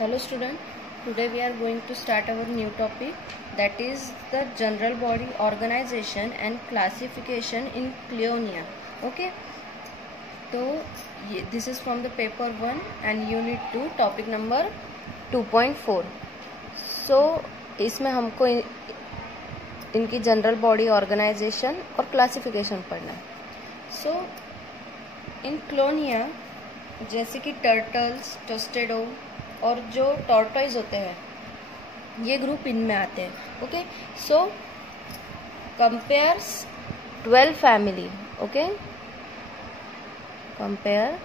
Hello student, today we are going to start our new topic, that is the general body organization and classification in Cleonia. Okay, so this is from the paper 1 and unit 2 topic number 2.4. So इसमें हमको इनकी general body organisation और क्लासिफिकेशन पढ़ना है. सो इन क्लोनिया जैसे कि टर्टल्स, टोस्टेडो और जो टॉर्टॉइज होते हैं ये ग्रुप इनमें आते हैं. ओके, सो कंपेयर्स 12 फैमिली. Okay, compare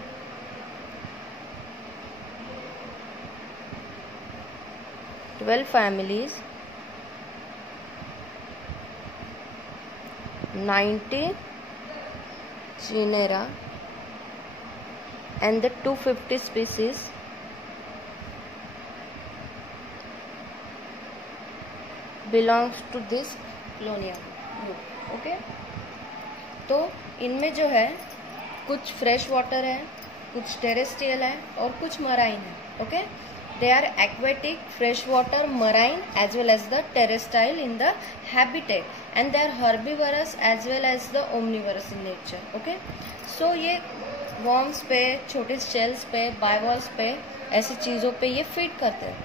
12 families, 90 genera and the 250 species belongs to this Clonia group. Okay, तो इनमें जो है कुछ फ्रेश वाटर है, कुछ टेरेस्ट्रियल है और कुछ मराइन है. Okay, they are aquatic, freshwater, marine as well as the terrestrial in the habitat, and they are herbivorous as well as the omnivorous in nature. Okay, so ये worms पे, छोटे shells पे, bivalves पे, ऐसी चीज़ों पे ये feed करते हैं.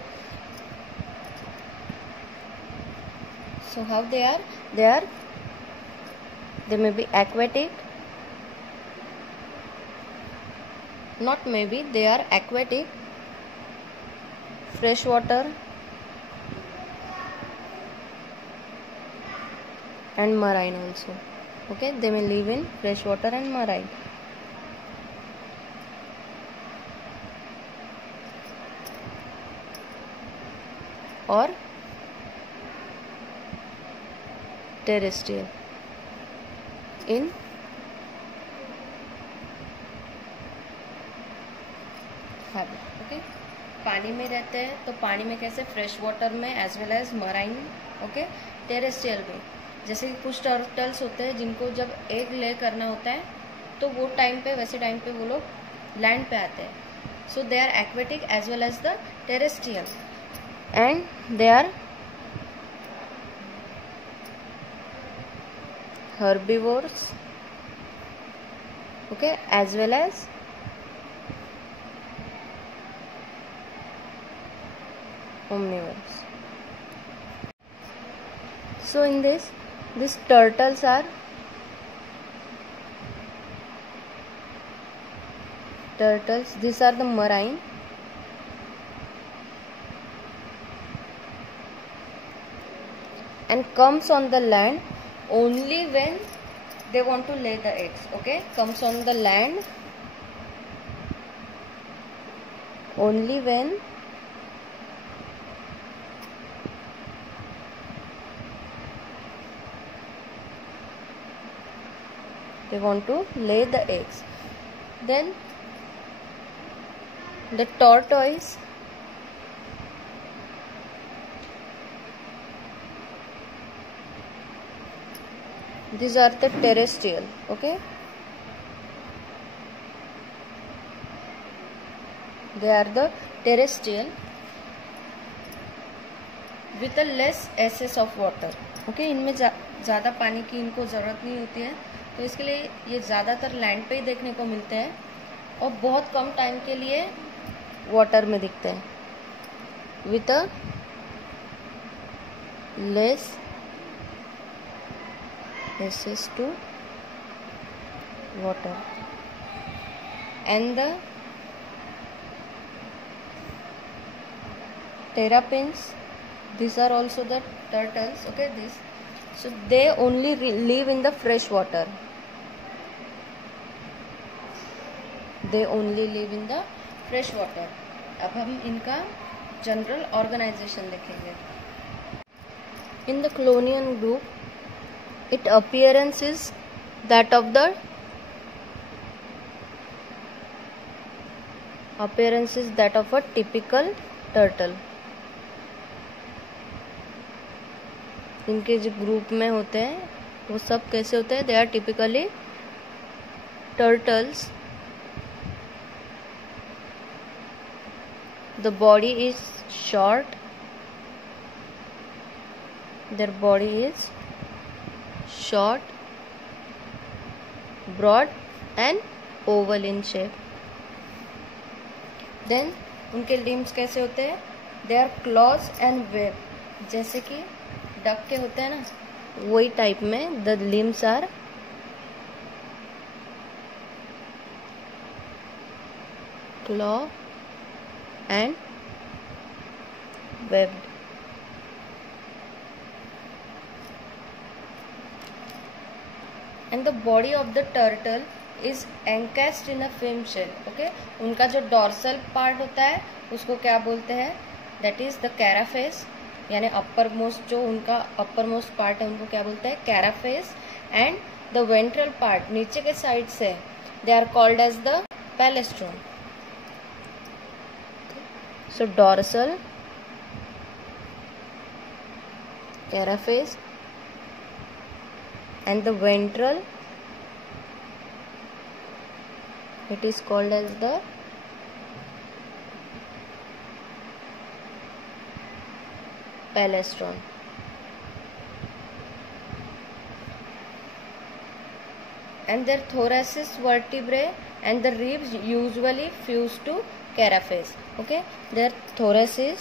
So how they are? They may be aquatic, not maybe, they are aquatic, freshwater and marine also. Okay, they may live in freshwater and marine. Or terrestrial in habit. Okay, पानी में रहते हैं तो पानी में कैसे, फ्रेश वाटर में as well as marine. Okay, terrestrial में जैसे कि कुछ टर्टल्स होते हैं जिनको जब एग ले करना होता है तो वो टाइम पे, वैसे टाइम पे वो लोग लैंड पे आते हैं. So they are aquatic as well as the terrestrial and they are herbivores. Okay, as well as omnivores. So in this, these turtles are these are the marine, and comes on the land only when they want to lay the eggs. Okay, comes on the land only when they want to lay the eggs. Then the tortoise, these are the terrestrial. Okay, they are the terrestrial with a less excess of water. Okay, इनमें ज़्यादा पानी की इनको ज़रूरत नहीं होती है, तो इसके लिए ये ज़्यादातर लैंड पे ही देखने को मिलते हैं और बहुत कम टाइम के लिए वाटर में दिखते हैं, with a less access to water. And the terrapins, these are also the turtles. Okay, this, so they only live in the fresh water. They only live in the fresh water. अब हम इनका general organisation देखेंगे. In the Clonian group, its appearance is that of a typical turtle. इनके जो ग्रुप में होते हैं वो सब कैसे होते हैं? They are typically turtles The body is short. Their body is short, broad and oval in shape. Then उनके limbs कैसे होते हैं? They are claws and web. जैसे कि डक के होते हैं ना, वही टाइप में the limbs are claw and webbed. And the body of the turtle is encased in a film shell. Okay, उनका जो dorsal part होता है उसको क्या बोलते हैं? That is the carapace, यानी अपर मोस्ट जो उनका अपर मोस्ट पार्ट है उनको क्या बोलते हैं? carapace. And the ventral part नीचे के साइड से they are called as the palestron. So dorsal, carapace, and the ventral, it is called as the palestron. And their thoracic vertebrae and the ribs usually fuse to carapace. Okay, their thoracic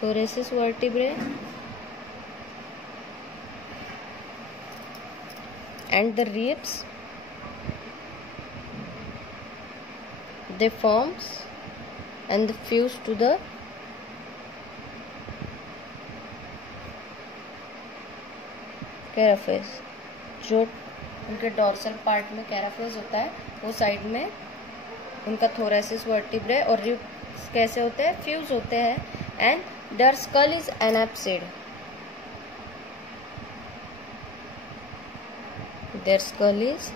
vertebrae and the ribs, they forms and fuse to the carapace. जो उनके dorsal part में कैराफेस होता है वो साइड में उनका thoracic vertebrae और रिब्स कैसे होते हैं? फ्यूज होते हैं. And their skull is anapsid. Their skull is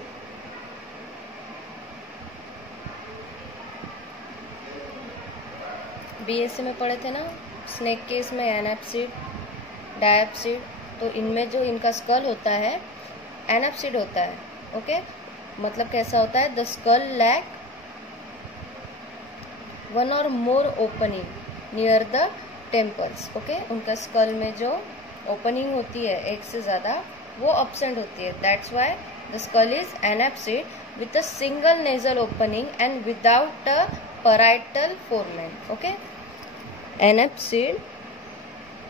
BSc में पढ़े थे ना स्नेक केस में एनाप्सिड, डायप्सिड. तो इनमें जो इनका स्कल होता है एनाप्सिड होता है. ओके, मतलब कैसा होता है? The skull lack one or more opening near the temples. Okay, उनका स्कल में जो ओपनिंग होती है एक से ज़्यादा वो absent होती है. That's why the skull is anapsid with a single nasal opening and without a parietal foramen. Okay, anapsid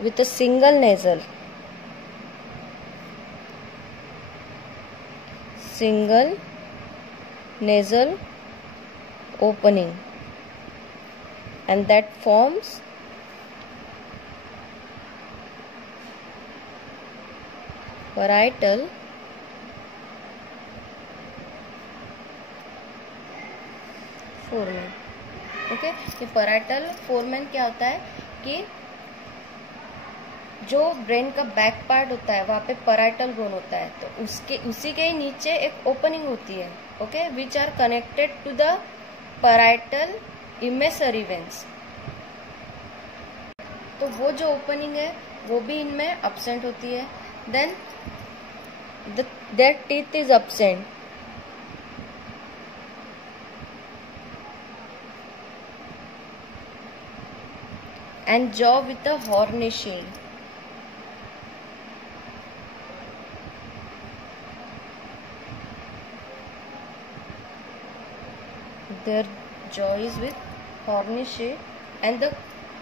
with a single nasal opening, and that forms parietal foramen. Okay, ये पैराइटल फोरमेन क्या होता है कि जो ब्रेन का back part होता है वहाँ पे पैराइटल बोन होता है, तो उसी के ही नीचे एक ओपनिंग होती है. Okay, which are connected to the parietal emissary veins. तो वो जो ओपनिंग है वो भी इनमें एब्सेंट होती है. Then their teeth is absent. And jaw with a horny shield. Their jaw is with horny shield, and the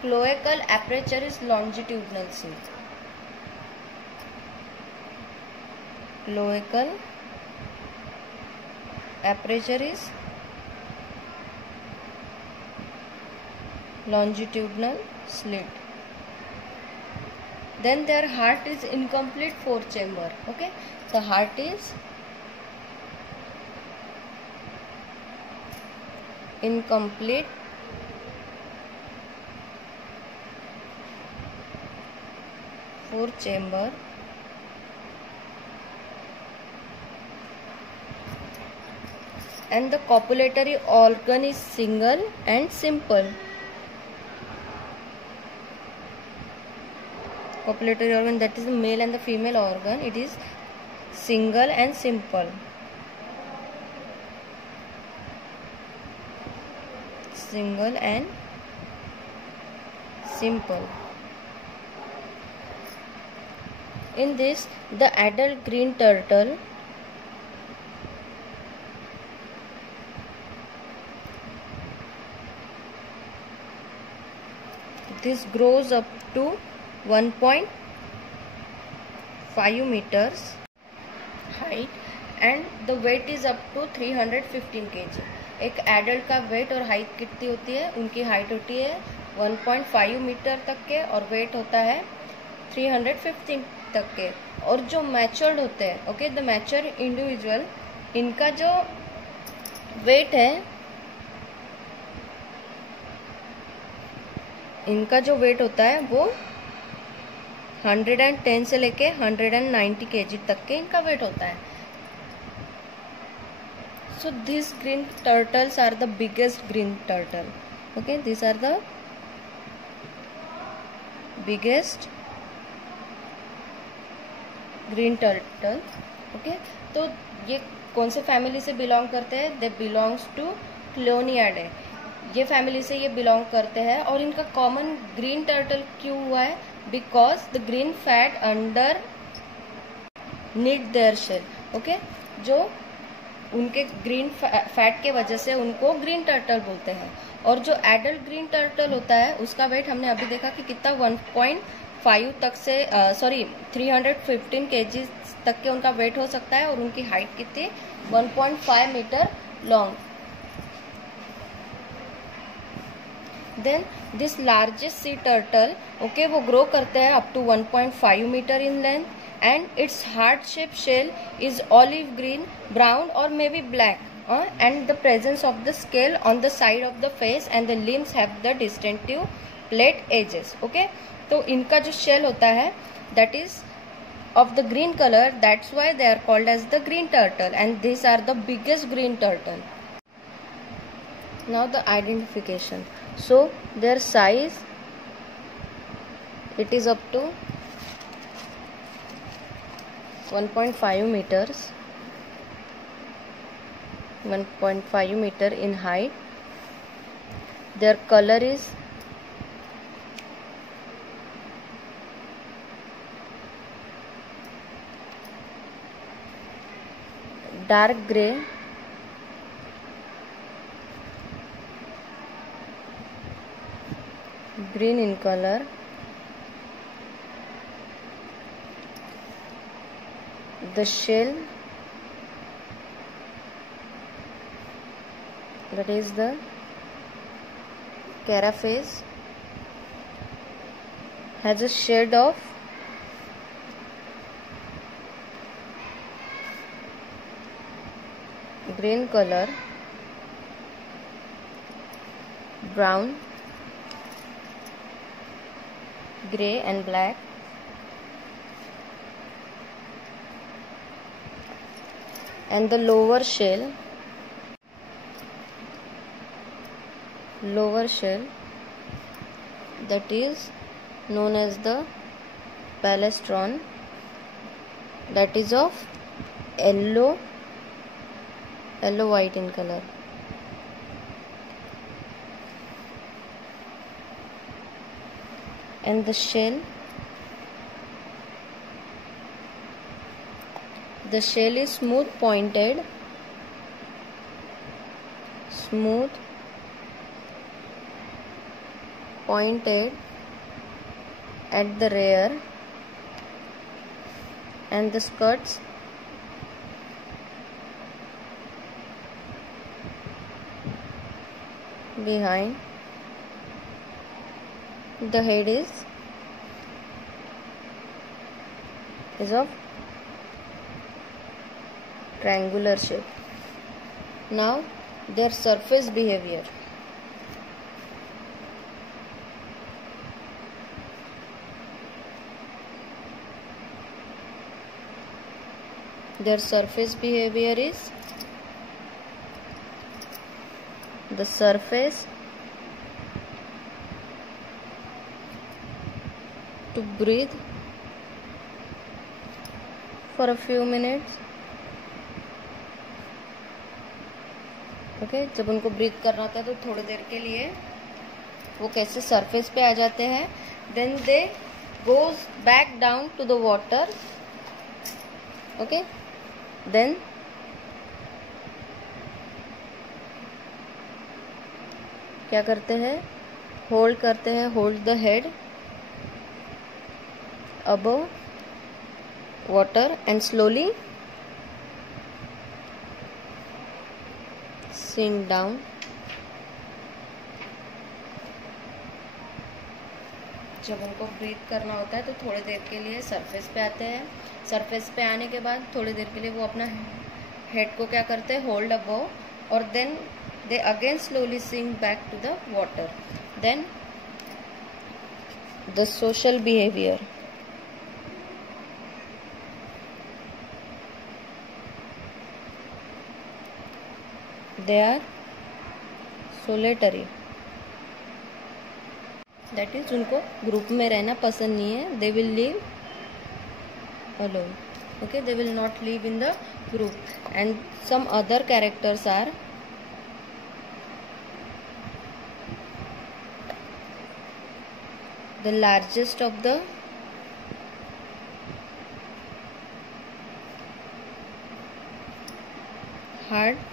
cloacal aperture is longitudinal shield. Cloacal aperture is longitudinal slit. Then their heart is incomplete fourth chamber. Okay, the heart is incomplete fourth chamber, and the copulatory organ is single and simple. Copulatory organ, that is the male and the female organ, it is single and simple. single and simple. In this, the adult green turtle this grows up to 1.5 meters height and the weight is up to 315 kg. एक एडल्ट का वेट और हाइट कितनी होती है? उनकी हाइट होती है 1.5 मीटर तक के और वेट होता है 315 तक के. और जो मैच्योर्ड होते हैं, ओके, द मैच्योर इंडिविजुअल, इनका जो वेट है, इनका जो वेट होता है वो 110 से लेके 190 kg तक के इनका वेट होता है. So these green turtles are the biggest green turtle. Okay, these are the biggest green turtle. Okay, तो ये कौन से फैमिली से बिलोंग करते हैं? They belongs to Cleonidae. ये फैमिली से ये बिलोंग करते हैं. और इनका कॉमन ग्रीन टर्टल क्यों हुआ है? Because the green fat underneath their shell. Okay, जो उनके ग्रीन फैट के वजह से उनको ग्रीन टर्टल बोलते हैं. और जो एडल्ट ग्रीन टर्टल होता है उसका वेट हमने अभी देखा कि कितना 1.5 तक से 315 kg तक के उनका वेट हो सकता है. और उनकी हाइट कितनी? 1.5 metre long. Then this largest sea turtle, okay, वो ग्रो करते हैं up to 1.5 metre in length and its heart shaped shell is olive green, brown or maybe black, and the presence of the scale on the side of the face and the limbs have the distinctive plate edges. Okay, तो इनका जो shell होता है that is of the green color, that's why they are called as the green turtle, and these are the biggest green turtle. Now the identification. So their size, it is up to 1.5 meters, 1.5 meter in height. Their color is dark gray, green in color. The shell, that is the carapace, has a shade of green color, brown, gray and black. And the lower shell that is known as the palestron, that is of yellow white in color. And the shell is smooth pointed at the rear, and the skirts behind. The head is of triangular shape. Now their surface behavior. Their surface behavior is the surface to breathe for a few minutes, okay, जब उनको ब्रीथ करना होता है तो थोड़ी देर के लिए वो कैसे सरफेस पे आ जाते हैं, then they goes back down to the water. Okay, then क्या करते हैं, होल्ड करते हैं, hold the head above water and slowly sink down। जब उनको ब्रीथ करना होता है तो थोड़ी देर के लिए सरफेस पे आते हैं। सरफेस पे आने के बाद थोड़ी देर के लिए वो अपना हेड को क्या करते हैं, होल्ड अबव, और then they again slowly sink back to the water. Then the social behaviour, they are solitary, that is उनको ग्रुप में रहना पसंद नहीं है। they will live alone, okay, they will not live in the group। and some other characters are the largest of the hard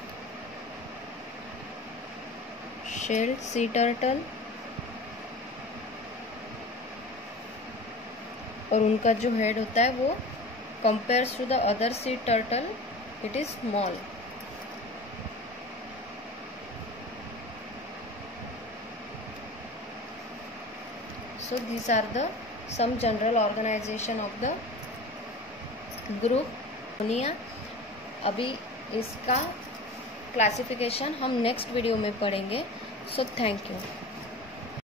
shelled sea turtle, और उनका जो हेड होता है वो compares to the other sea turtle it is small. So these are the some general organisation of the group निया। अभी इसका classification हम नेक्स्ट वीडियो में पढ़ेंगे। So thank you.